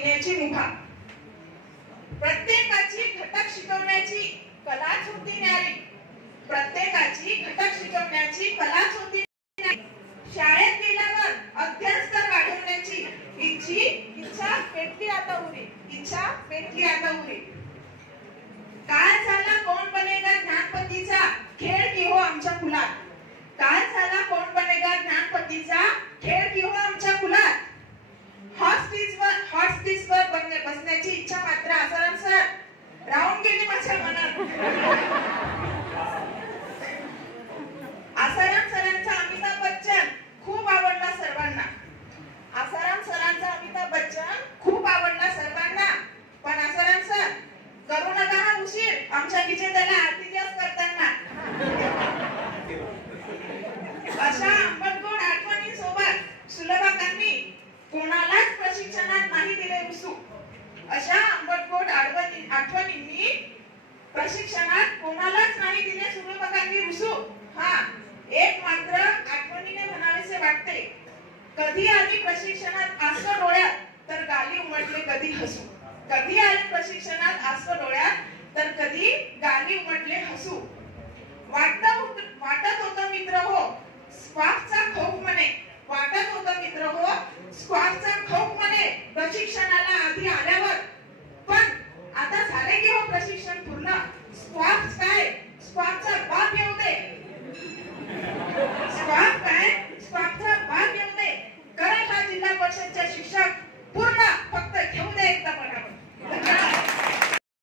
देण्याची मुभा. प्रत्येकाची घटक शिकवण्याची कलाच होती न्यारी. प्रत्येकाची घटक शिकवण्याची कलाच होती न्यारी. शाळेत गेल्यावर अध्ययन स्तर वाढवण्याची इच्छा पेटली आता उरी. इच्छा पेटली आता उरी. काय झाला कोण बनेगा ज्ञानपतीचा खेळ की हो आमच्या कुलात. काय झाला कोण बनेगा ज्ञानपतीचा खेळ की हो आमच्या कुलात. हॉट स्टीजवर बसण्याची इच्छा मात्र आसाराम सर राहून गेली माझ्या मनात. आसाराम सरांचा अमिताभ बच्चन खूप आवडला सर्वांना. आसाराम सरांचा अमिताभ बच्चन खूप आवडला सर्वांना. पण आसाराम सर करू नका हा उशीर आमच्या विजेत्याला आरतीजाच करताना. अशा आंबटगोड आठवणींसोबत सुलभाकांनी कोणालाच प्रशिक्षणात नाही दिले रुसू. अशा आंबटगोड आठवणींनी प्रशिक्षणात कोणालाच नाही दिले सुलभाकांनी रुसू. हा एक मात्र आठवणीने म्हणावेसे वाटते. कधी आली प्रशिक्षणात आसव डोळ्यात तर गाली उमटले कधी हसू. कधी आले प्रशिक्षणात आसव डोळ्यात तर कधी गाली उमटले हसू. वाटत होतं मित्र हो स्क्वॉशचा खौफ म्हणे. वाटत होतं मित्र हो स्क्वॉश